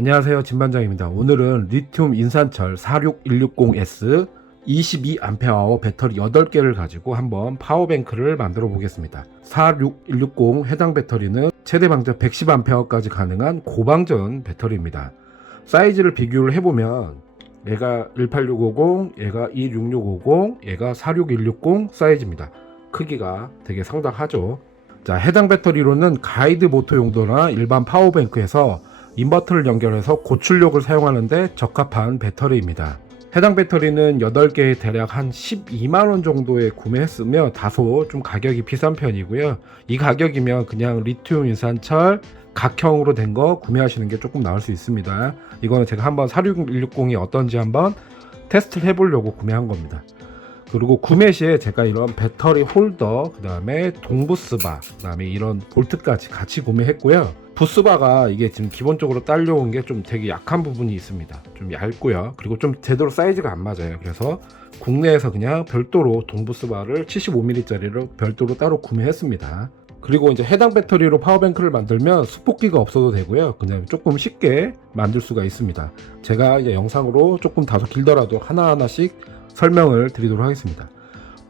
안녕하세요, 진반장입니다. 오늘은 리튬 인산철 46160S 22Ah 배터리 8개를 가지고 한번 파워뱅크를 만들어 보겠습니다. 46160 해당 배터리는 최대 방전 110A까지 가능한 고방전 배터리입니다. 사이즈를 비교를 해보면 얘가 18650, 얘가 26650, 얘가 46160 사이즈입니다. 크기가 되게 상당하죠. 자, 해당 배터리로는 가이드 모터 용도나 일반 파워뱅크에서 인버터를 연결해서 고출력을 사용하는데 적합한 배터리입니다. 해당 배터리는 8개에 대략 한 12만원 정도에 구매했으며 다소 좀 가격이 비싼 편이고요. 이 가격이면 그냥 리튬 인산철 각형으로 된 거 구매하시는 게 조금 나을 수 있습니다. 이거는 제가 한번 46160이 어떤지 한번 테스트를 해보려고 구매한 겁니다. 그리고 구매 시에 제가 이런 배터리 홀더, 그 다음에 동부스바, 그 다음에 이런 볼트까지 같이 구매했고요. 부스바가 이게 지금 기본적으로 딸려온 게 좀 되게 약한 부분이 있습니다. 좀 얇고요. 그리고 좀 제대로 사이즈가 안 맞아요. 그래서 국내에서 그냥 별도로 동부스바를 75mm짜리로 별도로 따로 구매했습니다. 그리고 이제 해당 배터리로 파워뱅크를 만들면 수폭기가 없어도 되고요. 그냥 조금 쉽게 만들 수가 있습니다. 제가 이제 영상으로 조금 다소 길더라도 하나하나씩 설명을 드리도록 하겠습니다.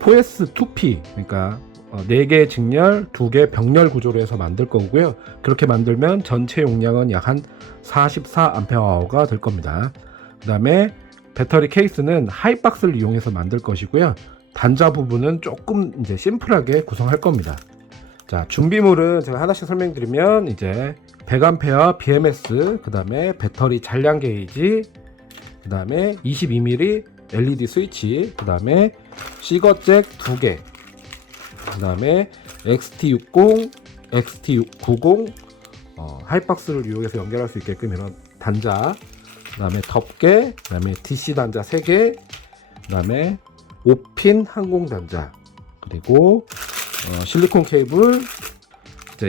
4S2P, 그러니까 4개 직렬, 2개 병렬 구조로 해서 만들 거고요. 그렇게 만들면 전체 용량은 약 한 44Ah 될 겁니다. 그 다음에 배터리 케이스는 하이박스를 이용해서 만들 것이고요. 단자 부분은 조금 이제 심플하게 구성할 겁니다. 자, 준비물은 제가 하나씩 설명드리면 이제 100A BMS, 그 다음에 배터리 잔량 게이지, 그 다음에 22mm LED 스위치, 그 다음에 시거잭 2개, 그 다음에 XT60, XT90 하이박스를 이용해서 연결할 수 있게끔 이런 단자, 그 다음에 덮개, 그 다음에 DC 단자 3개, 그 다음에 5핀 항공 단자, 그리고 실리콘 케이블,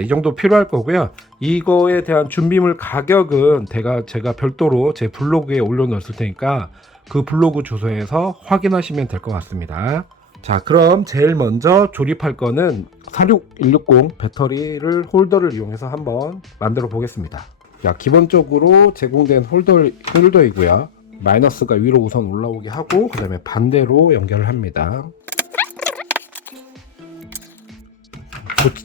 이 정도 필요할 거고요. 이거에 대한 준비물 가격은 제가 별도로 제 블로그에 올려놓을 테니까 그 블로그 주소에서 확인하시면 될 것 같습니다. 자, 그럼 제일 먼저 조립할 거는 46160 배터리를 홀더를 이용해서 한번 만들어 보겠습니다. 자, 기본적으로 제공된 홀더이고요. 마이너스가 위로 우선 올라오게 하고 그 다음에 반대로 연결을 합니다.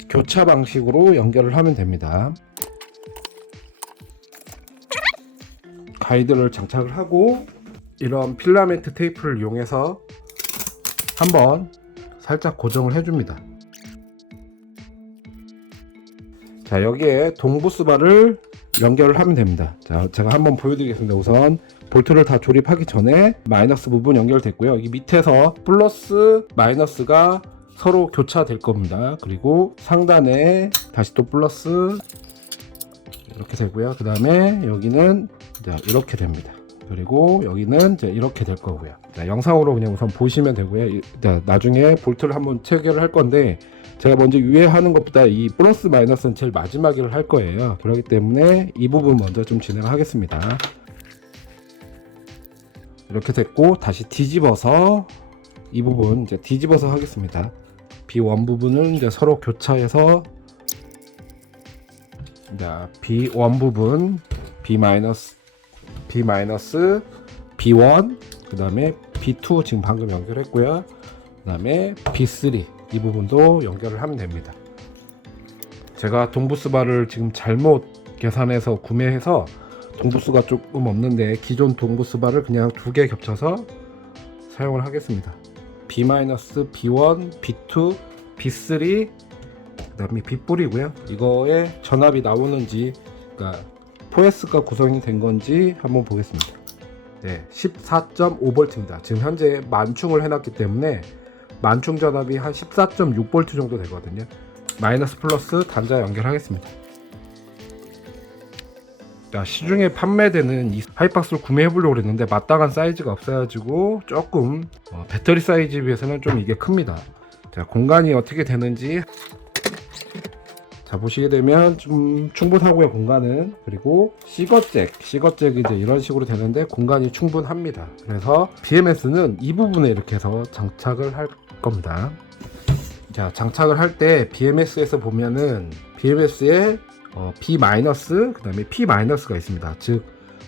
교차 방식으로 연결을 하면 됩니다. 가이드를 장착을 하고 이런 필라멘트 테이프를 이용해서 한번 살짝 고정을 해줍니다. 자, 여기에 동부스바를 연결을 하면 됩니다. 자, 제가 한번 보여드리겠습니다. 우선 볼트를 다 조립하기 전에 마이너스 부분 연결됐고요. 여기 밑에서 플러스 마이너스가 서로 교차될 겁니다. 그리고 상단에 다시 또 플러스 이렇게 되고요. 그 다음에 여기는 이렇게 됩니다. 그리고 여기는 이제 이렇게 될 거고요. 자, 영상으로 그냥 우선 보시면 되고요. 나중에 볼트를 한번 체결을 할 건데 제가 먼저 위에 하는 것보다 이 플러스 마이너스는 제일 마지막에 할 거예요. 그렇기 때문에 이 부분 먼저 좀 진행하겠습니다. 이렇게 됐고 다시 뒤집어서 이 부분 이제 뒤집어서 하겠습니다. B1 부분은 이제 서로 교차해서 B1 부분 B-, B1, 그 다음에 B2 지금 방금 연결했고요. 그 다음에 B3 이 부분도 연결을 하면 됩니다. 제가 동부스바를 지금 잘못 계산해서 구매해서 동부스가 조금 없는데 기존 동부스바를 그냥 2개 겹쳐서 사용을 하겠습니다. B-, B1, B2, B3, 그 다음에 B4이고요. 이거에 전압이 나오는지, 그러니까 4S가 구성이 된 건지 한번 보겠습니다. 네, 14.5V입니다. 지금 현재 만충을 해놨기 때문에 만충 전압이 한 14.6V 정도 되거든요. 마이너스 플러스 단자 연결하겠습니다. 자, 시중에 판매되는 이 하이박스를 구매해 보려고 했는데 마땅한 사이즈가 없어가지고 조금 배터리 사이즈에 비해서는 좀 이게 큽니다. 자, 공간이 어떻게 되는지 자, 보시게 되면 좀 충분하고요, 공간은. 그리고 시거잭이 이제 이런 식으로 되는데 공간이 충분합니다. 그래서 BMS는 이 부분에 이렇게 해서 장착을 할 겁니다. 자, 장착을 할 때 BMS에서 보면은 BMS에 B- 그 다음에 P- 가 있습니다. 즉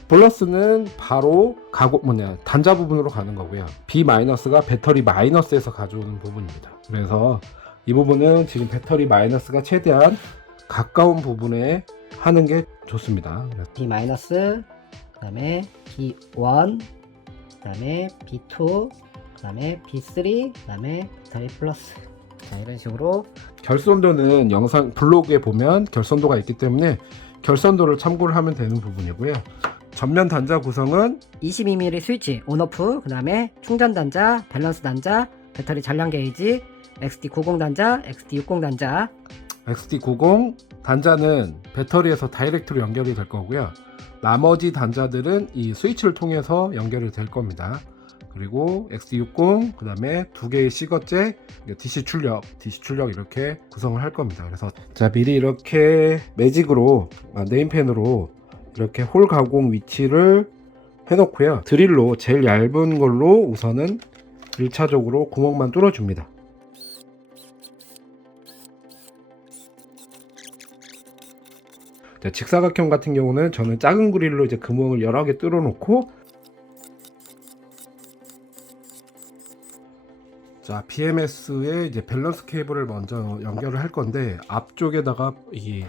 플러스는 바로 단자 부분으로 가는 거고요. B-가 배터리 마이너스에서 가져오는 부분입니다. 그래서 이 부분은 지금 배터리 마이너스가 최대한 가까운 부분에 하는 게 좋습니다. B-, 그 다음에 B1, 그 다음에 B2, 그 다음에 B3, 그 다음에 배터리 플러스. 자, 이런 식으로 결선도는 영상 블로그에 보면 결선도가 있기 때문에 결선도를 참고를 하면 되는 부분이고요. 전면 단자 구성은 22mm 스위치 온오프, 그 다음에 충전 단자, 밸런스 단자, 배터리 잔량 게이지, XT90 단자, XT60 단자. XT90 단자는 배터리에서 다이렉트로 연결이 될 거고요. 나머지 단자들은 이 스위치를 통해서 연결이 될 겁니다. 그리고 XT60, 그 다음에 두 개의 C거째, DC 출력 이렇게 구성을 할 겁니다. 그래서 자, 미리 이렇게 매직으로 네임펜으로 이렇게 홀 가공 위치를 해놓고요. 드릴로 제일 얇은 걸로 우선은 1차적으로 구멍만 뚫어줍니다. 자, 직사각형 같은 경우는 저는 작은 그릴로 이제 구멍을 여러 개 뚫어 놓고, 자, BMS에 이제 밸런스 케이블을 먼저 연결을 할 건데, 앞쪽에다가 이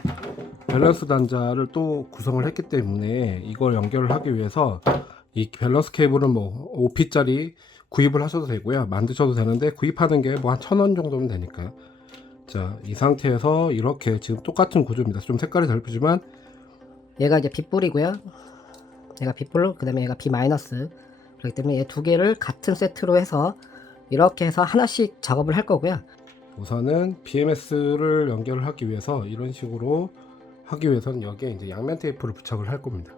밸런스 단자를 또 구성을 했기 때문에 이걸 연결을 하기 위해서 이 밸런스 케이블은 뭐 5P짜리 구입을 하셔도 되고요, 만드셔도 되는데 구입하는 게 뭐 한 1,000원 정도면 되니까요. 자, 이 상태에서 이렇게 지금 똑같은 구조입니다. 좀 색깔이 다르지만 얘가 이제 B뿔이고요. 얘가 B뿔, 그 다음에 얘가 B-. 그렇기 때문에 얘 두 개를 같은 세트로 해서 이렇게 해서 하나씩 작업을 할 거고요. 우선은 BMS를 연결을 하기 위해서 이런 식으로 하기 위해서는 여기에 이제 양면 테이프를 부착을 할 겁니다.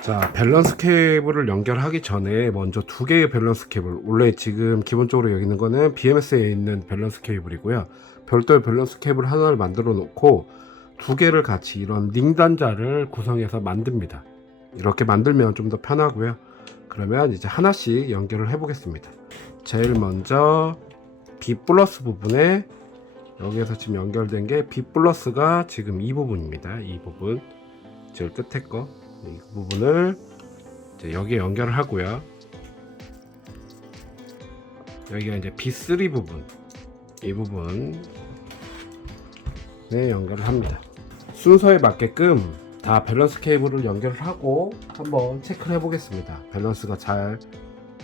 자, 밸런스 케이블을 연결하기 전에 먼저 두 개의 밸런스 케이블, 원래 지금 기본적으로 여기 있는 거는 BMS에 있는 밸런스 케이블이고요. 별도의 밸런스 케이블 하나를 만들어 놓고 두 개를 같이 이런 링 단자를 구성해서 만듭니다. 이렇게 만들면 좀 더 편하고요. 그러면 이제 하나씩 연결을 해 보겠습니다. 제일 먼저 B+ 부분에, 여기에서 지금 연결된 게 B+가 지금 이 부분입니다. 이 부분, 제일 끝에 거, 이 부분을 이제 여기에 연결을 하고요. 여기가 이제 B3 부분, 이 부분에 연결을 합니다. 순서에 맞게끔 다 밸런스 케이블을 연결을 하고 한번 체크를 해 보겠습니다. 밸런스가 잘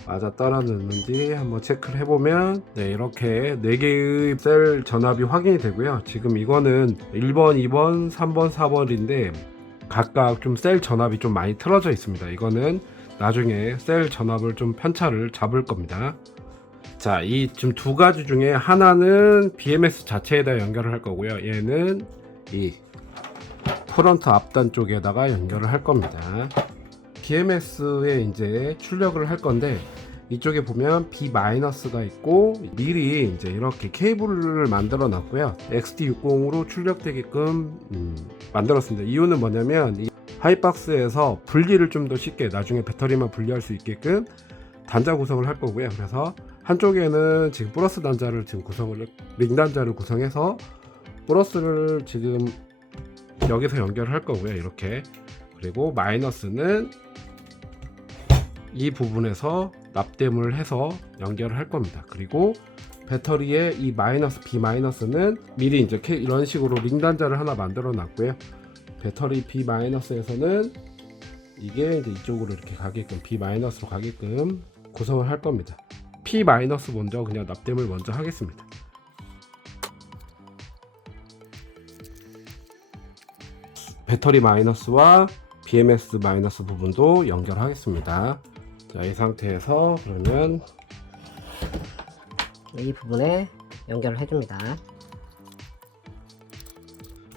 맞아 떨어졌는지 한번 체크를 해보면, 네, 이렇게 4개의 셀 전압이 확인이 되고요. 지금 이거는 1번, 2번, 3번, 4번인데 각각 좀 셀 전압이 좀 많이 틀어져 있습니다. 이거는 나중에 셀 전압을 좀 편차를 잡을 겁니다. 자, 이 지금 두 가지 중에 하나는 BMS 자체에다 연결을 할 거고요. 얘는 이 프론트 앞단 쪽에다가 연결을 할 겁니다. BMS에 이제 출력을 할 건데, 이쪽에 보면 B-가 있고 미리 이제 이렇게 케이블을 만들어 놨고요. XT60으로 출력되게끔 만들었습니다. 이유는 뭐냐면 이 하이박스에서 분리를 좀 더 쉽게, 나중에 배터리만 분리할 수 있게끔 단자 구성을 할 거고요. 그래서 한쪽에는 지금 플러스 단자를 지금 링 단자를 구성해서 플러스를 지금 여기서 연결을 할 거고요. 이렇게. 그리고 마이너스는 이 부분에서 납땜을 해서 연결을 할 겁니다. 그리고 배터리의 이 B-는 미리 이제 이런 식으로 링 단자를 하나 만들어 놨고요. 배터리 B-에서는 이게 이제 이쪽으로 이렇게 가게끔, B-로 가게끔 구성을 할 겁니다. P- 먼저 그냥 납땜을 먼저 하겠습니다. 배터리 마이너스와 BMS 마이너스 부분도 연결하겠습니다. 자, 이 상태에서 그러면 이 부분에 연결을 해줍니다.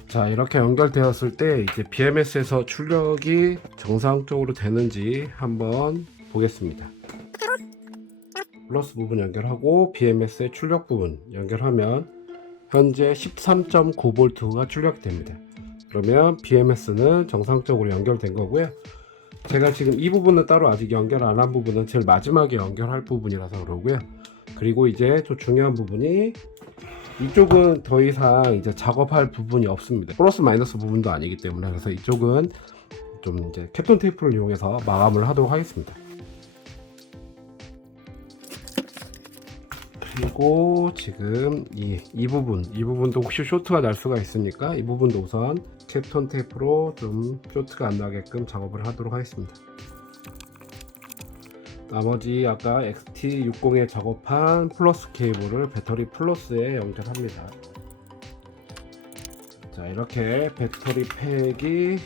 자, 이렇게 연결되었을 때 이제 BMS에서 출력이 정상적으로 되는지 한번 보겠습니다. 플러스 부분 연결하고 BMS의 출력 부분 연결하면 현재 13.9V가 출력됩니다. 그러면 BMS는 정상적으로 연결된 거고요. 제가 지금 이 부분은 따로 아직 연결 안 한 부분은 제일 마지막에 연결할 부분이라서 그러고요. 그리고 이제 또 중요한 부분이 이쪽은 더 이상 이제 작업할 부분이 없습니다. 플러스 마이너스 부분도 아니기 때문에, 그래서 이쪽은 좀 이제 캡톤 테이프를 이용해서 마감을 하도록 하겠습니다. 그리고 지금 이 부분도 혹시 쇼트가 날 수가 있으니까 이 부분도 우선 캡톤 테이프로 좀 쇼트가 안 나게끔 작업을 하도록 하겠습니다. 나머지 아까 XT60에 작업한 플러스 케이블을 배터리 플러스에 연결합니다. 자, 이렇게 배터리 팩이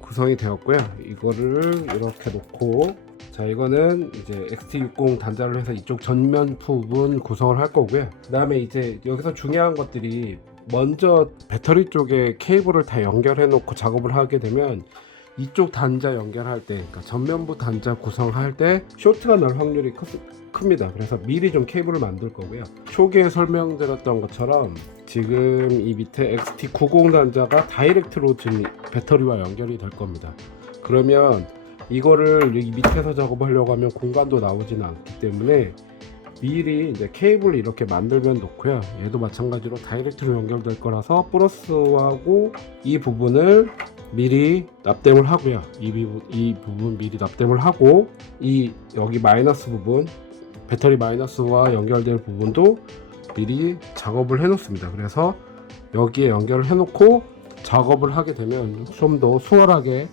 구성이 되었고요. 이거를 이렇게 놓고, 자, 이거는 이제 XT60 단자를 해서 이쪽 전면 부분 구성을 할 거고요. 그 다음에 이제 여기서 중요한 것들이, 먼저 배터리 쪽에 케이블을 다 연결해 놓고 작업을 하게 되면 이쪽 단자 연결할 때, 그러니까 전면부 단자 구성할 때 쇼트가 날 확률이 큽니다. 그래서 미리 좀 케이블을 만들 거고요. 초기에 설명드렸던 것처럼 지금 이 밑에 XT90 단자가 다이렉트로 지금 배터리와 연결이 될 겁니다. 그러면 이거를 여기 밑에서 작업하려고 하면 공간도 나오지는 않기 때문에 미리 이제 케이블을 이렇게 만들면 놓고요. 얘도 마찬가지로 다이렉트로 연결될 거라서 플러스하고 이 부분을 미리 납땜을 하고요. 이 부분 미리 납땜을 하고, 여기 마이너스 부분, 배터리 마이너스와 연결될 부분도 미리 작업을 해 놓습니다. 그래서 여기에 연결을 해 놓고 작업을 하게 되면 좀 더 수월하게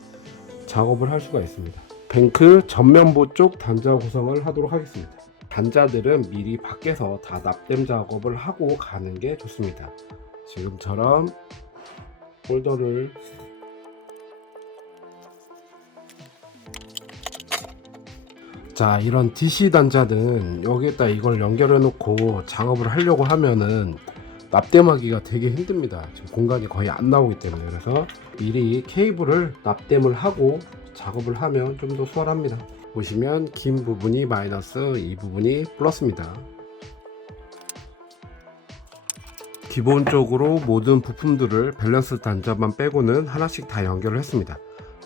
작업을 할 수가 있습니다. 뱅크 전면부 쪽 단자 구성을 하도록 하겠습니다. 단자들은 미리 밖에서 다 납땜 작업을 하고 가는 게 좋습니다. 지금처럼 홀더를 자, 이런 DC 단자는 여기에다 이걸 연결해 놓고 작업을 하려고 하면은 납땜하기가 되게 힘듭니다. 지금 공간이 거의 안 나오기 때문에. 그래서 미리 케이블을 납땜을 하고 작업을 하면 좀 더 수월합니다. 보시면 긴 부분이 마이너스, 이 부분이 플러스입니다. 기본적으로 모든 부품들을 밸런스 단자만 빼고는 하나씩 다 연결을 했습니다.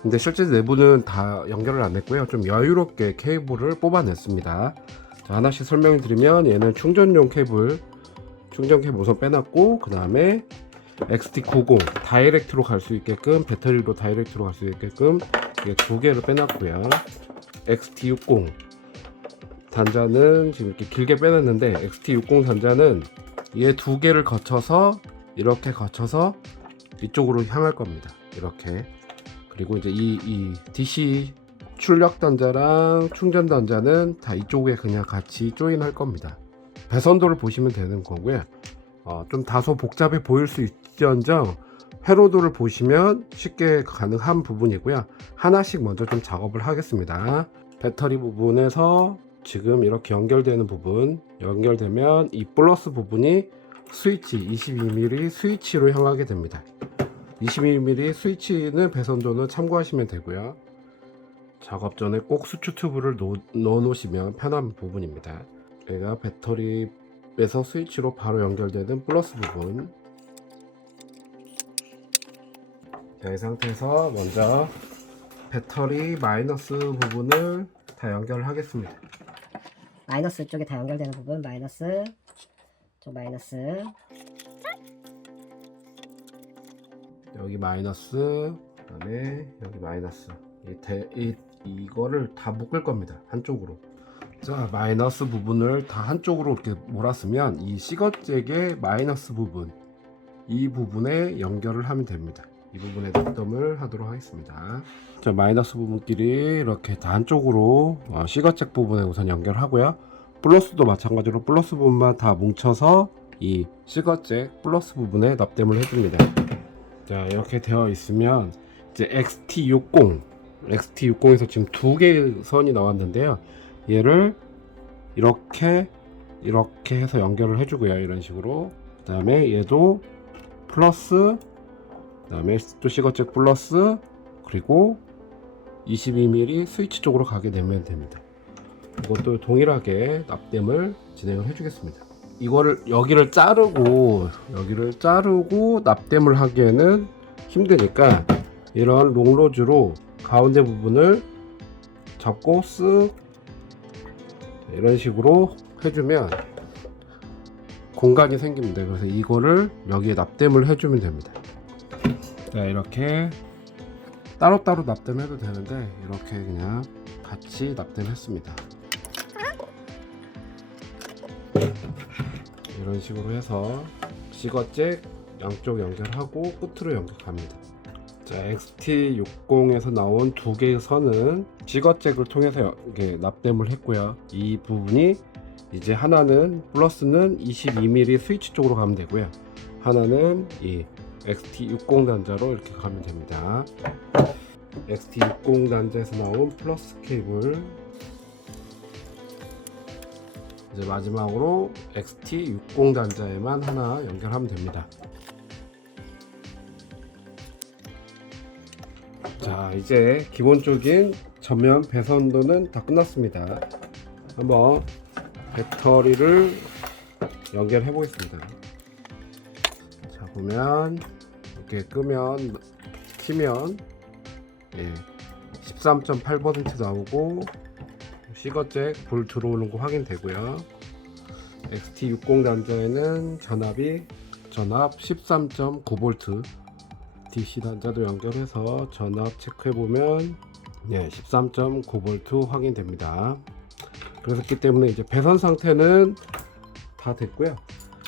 근데 실제 내부는 다 연결을 안 했고요. 좀 여유롭게 케이블을 뽑아냈습니다. 자, 하나씩 설명을 드리면, 얘는 충전 케이블 우선 빼놨고, 그 다음에 XT90 다이렉트로 갈 수 있게끔, 배터리로 다이렉트로 갈 수 있게끔 이게 두 개를 빼놨고요. XT60 단자는 지금 이렇게 길게 빼놨는데, XT60 단자는 얘 두 개를 거쳐서 이렇게 거쳐서 이쪽으로 향할 겁니다. 이렇게. 그리고 이제 이 DC 출력 단자랑 충전 단자는 다 이쪽에 그냥 같이 조인할 겁니다. 배선도를 보시면 되는 거고요. 좀 다소 복잡해 보일 수 있지언정 회로도를 보시면 쉽게 가능한 부분이고요. 하나씩 먼저 좀 작업을 하겠습니다. 배터리 부분에서 지금 이렇게 연결되는 부분, 연결되면 이 플러스 부분이 스위치 22mm 스위치로 향하게 됩니다. 22mm 스위치는 배선도는 참고하시면 되고요. 작업 전에 꼭 수축 튜브를 넣어 놓으시면 편한 부분입니다. 얘가 배터리에서 스위치로 바로 연결되는 플러스 부분. 자, 이 상태에서 먼저 배터리 마이너스 부분을 다 연결을 하겠습니다. 마이너스 쪽에 다 연결되는 부분, 마이너스 쪽 마이너스, 여기 마이너스, 그다음에 여기 마이너스. 이거를 다 묶을 겁니다. 한쪽으로. 자, 마이너스 부분을 다 한쪽으로 이렇게 몰았으면 이 시거잭의 마이너스 부분, 이 부분에 연결을 하면 됩니다. 이 부분에 납땜을 하도록 하겠습니다. 자, 마이너스 부분끼리 이렇게 다 한쪽으로 시거잭 부분에 우선 연결하고요. 플러스도 마찬가지로 플러스 부분만 다 뭉쳐서 이 시거잭 플러스 부분에 납땜을 해줍니다. 자, 이렇게 되어 있으면 이제 XT60에서 지금 두 개의 선이 나왔는데요. 얘를 이렇게 해서 연결을 해주고요. 이런 식으로. 그 다음에 얘도 플러스, 그 다음에 또 시거잭 플러스, 그리고 22mm 스위치 쪽으로 가게 되면 됩니다. 이것도 동일하게 납땜을 진행을 해주겠습니다. 이거를 여기를 자르고 납땜을 하기에는 힘드니까 이런 롱로즈로 가운데 부분을 잡고 쓱 이런 식으로 해주면 공간이 생깁니다. 그래서 이거를 여기에 납땜을 해주면 됩니다. 자, 이렇게 따로따로 납땜해도 되는데 이렇게 그냥 같이 납땜했습니다. 이런 식으로 해서 시거잭 양쪽 연결하고 끝으로 연결합니다. 자, XT60에서 나온 두 개의 선은 시거잭을 통해서 이렇게 납땜을 했고요. 이 부분이 이제 하나는 플러스는 22mm 스위치 쪽으로 가면 되고요. 하나는 이 XT60 단자로 이렇게 가면 됩니다. XT60 단자에서 나온 플러스 케이블, 이제 마지막으로 XT60 단자에만 하나 연결하면 됩니다. 자, 이제 기본적인 전면 배선도는 다 끝났습니다. 한번 배터리를 연결해 보겠습니다. 자, 보면 이렇게 끄면 키면 13.8% 나오고 시거잭 불 들어오는 거 확인되고요. XT60 단자에는 전압 13.9V, DC 단자도 연결해서 전압 체크해 보면 13.9V 확인됩니다. 그렇기 때문에 이제 배선 상태는 다 됐고요.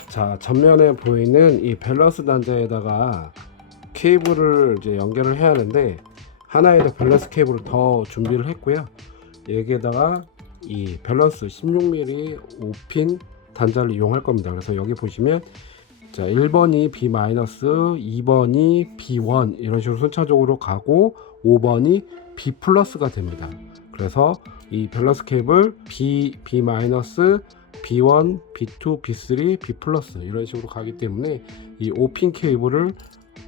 자, 전면에 보이는 이 밸런스 단자에다가 케이블을 이제 연결을 해야 하는데, 하나에 더 밸런스 케이블을 더 준비를 했고요. 여기에다가 이 밸런스 16mm 5핀 단자를 이용할 겁니다. 그래서 여기 보시면 자, 1번이 B-, 2번이 B1 이런 식으로 순차적으로 가고 5번이 B+가 됩니다. 그래서 이 밸런스 케이블 B-, B-, B1, B2, B3, B+ 이런 식으로 가기 때문에 이 5핀 케이블을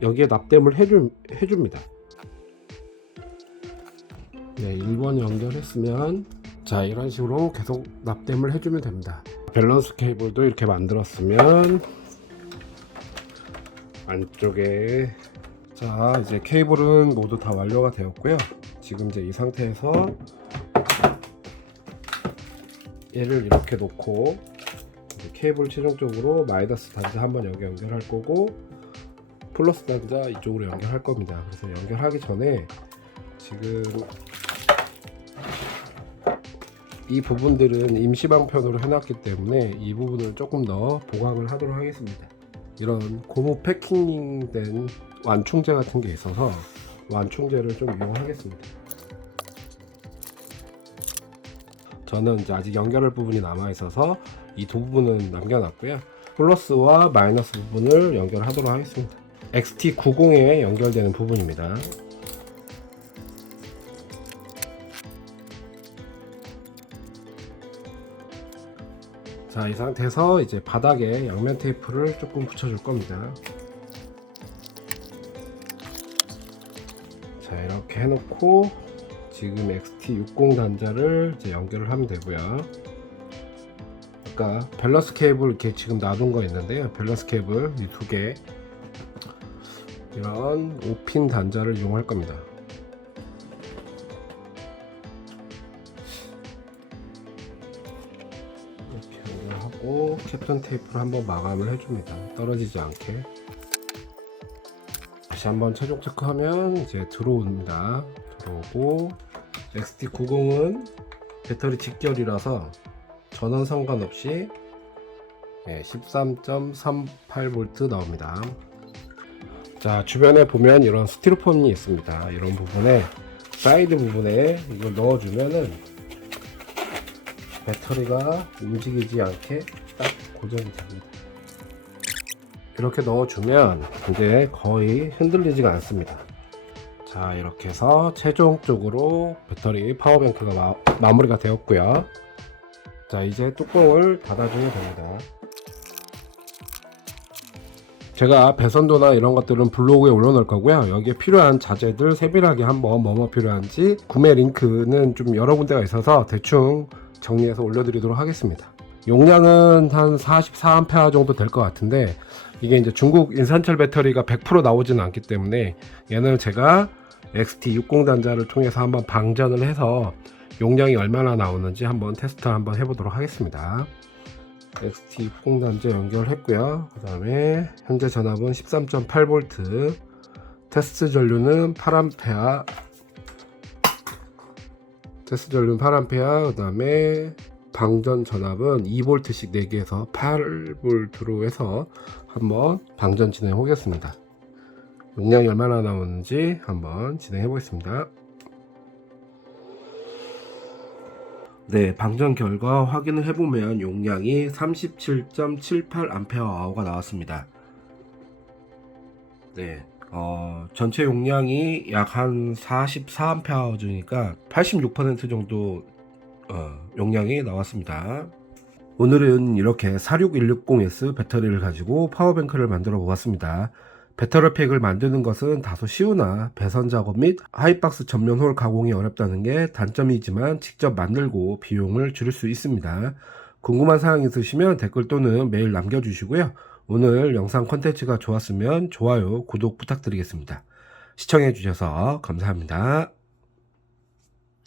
여기에 납땜을 해줍니다. 네, 1번 연결했으면 자, 이런 식으로 계속 납땜을 해주면 됩니다. 밸런스 케이블도 이렇게 만들었으면 안쪽에, 자, 이제 케이블은 모두 다 완료가 되었고요. 지금 이제 이 상태에서 얘를 이렇게 놓고 케이블 최종적으로 마이너스 단자 한번 여기 연결할 거고 플러스 단자 이쪽으로 연결할 겁니다. 그래서 연결하기 전에 지금 이 부분들은 임시 방편으로 해놨기 때문에 이 부분을 조금 더 보강을 하도록 하겠습니다. 이런 고무 패킹된 완충제 같은 게 있어서 완충제를 좀 이용하겠습니다. 저는 이제 아직 연결할 부분이 남아 있어서 이 두 부분은 남겨놨고요. 플러스와 마이너스 부분을 연결하도록 하겠습니다. XT90에 연결되는 부분입니다. 자, 이 상태에서 이제 바닥에 양면 테이프를 조금 붙여줄 겁니다. 자, 이렇게 해놓고 지금 XT60 단자를 이제 연결을 하면 되고요. 아까 밸런스 케이블 이렇게 지금 놔둔 거 있는데요. 밸런스 케이블 이 두 개, 이런 5핀 단자를 이용할 겁니다. 이렇게 연결하고 캡틴 테이프를 한번 마감을 해줍니다. 떨어지지 않게. 다시 한번 최종 체크하면 이제 들어옵니다. 들어오고 XT90은 배터리 직결이라서 전원 상관없이 13.38V 나옵니다. 자, 주변에 보면 이런 스티로폼이 있습니다. 이런 부분에, 사이드 부분에 이걸 넣어주면은 배터리가 움직이지 않게 딱 고정이 됩니다. 이렇게 넣어주면 이제 거의 흔들리지가 않습니다. 자, 이렇게 해서 최종적으로 배터리 파워뱅크가 마무리가 되었고요. 자, 이제 뚜껑을 닫아주면 됩니다. 제가 배선도나 이런 것들은 블로그에 올려놓을 거고요. 여기에 필요한 자재들 세밀하게 한번 뭐뭐 필요한지 구매 링크는 좀 여러 군데가 있어서 대충 정리해서 올려드리도록 하겠습니다. 용량은 한 44A 정도 될 것 같은데, 이게 이제 중국 인산철 배터리가 100% 나오지는 않기 때문에 얘는 제가 XT60 단자를 통해서 한번 방전을 해서 용량이 얼마나 나오는지 한번 테스트 한번 해보도록 하겠습니다. XT 풍단제 연결했고요. 그 다음에 현재 전압은 13.8V, 테스트 전류는 8A, 그 다음에 방전 전압은 2V씩 4개에서 8V로 해서 한번 방전 진행해 보겠습니다. 용량이 얼마나 나오는지 한번 진행해 보겠습니다. 네, 방전 결과 확인을 해보면 용량이 37.78Ah 나왔습니다. 네, 전체 용량이 약 한 44Ah니까 86% 정도 용량이 나왔습니다. 오늘은 이렇게 46160S 배터리를 가지고 파워뱅크를 만들어 보았습니다. 배터리팩을 만드는 것은 다소 쉬우나 배선 작업 및 하이박스 전면 홀 가공이 어렵다는 게 단점이지만 직접 만들고 비용을 줄일 수 있습니다. 궁금한 사항 있으시면 댓글 또는 메일 남겨주시고요. 오늘 영상 콘텐츠가 좋았으면 좋아요, 구독 부탁드리겠습니다. 시청해 주셔서 감사합니다.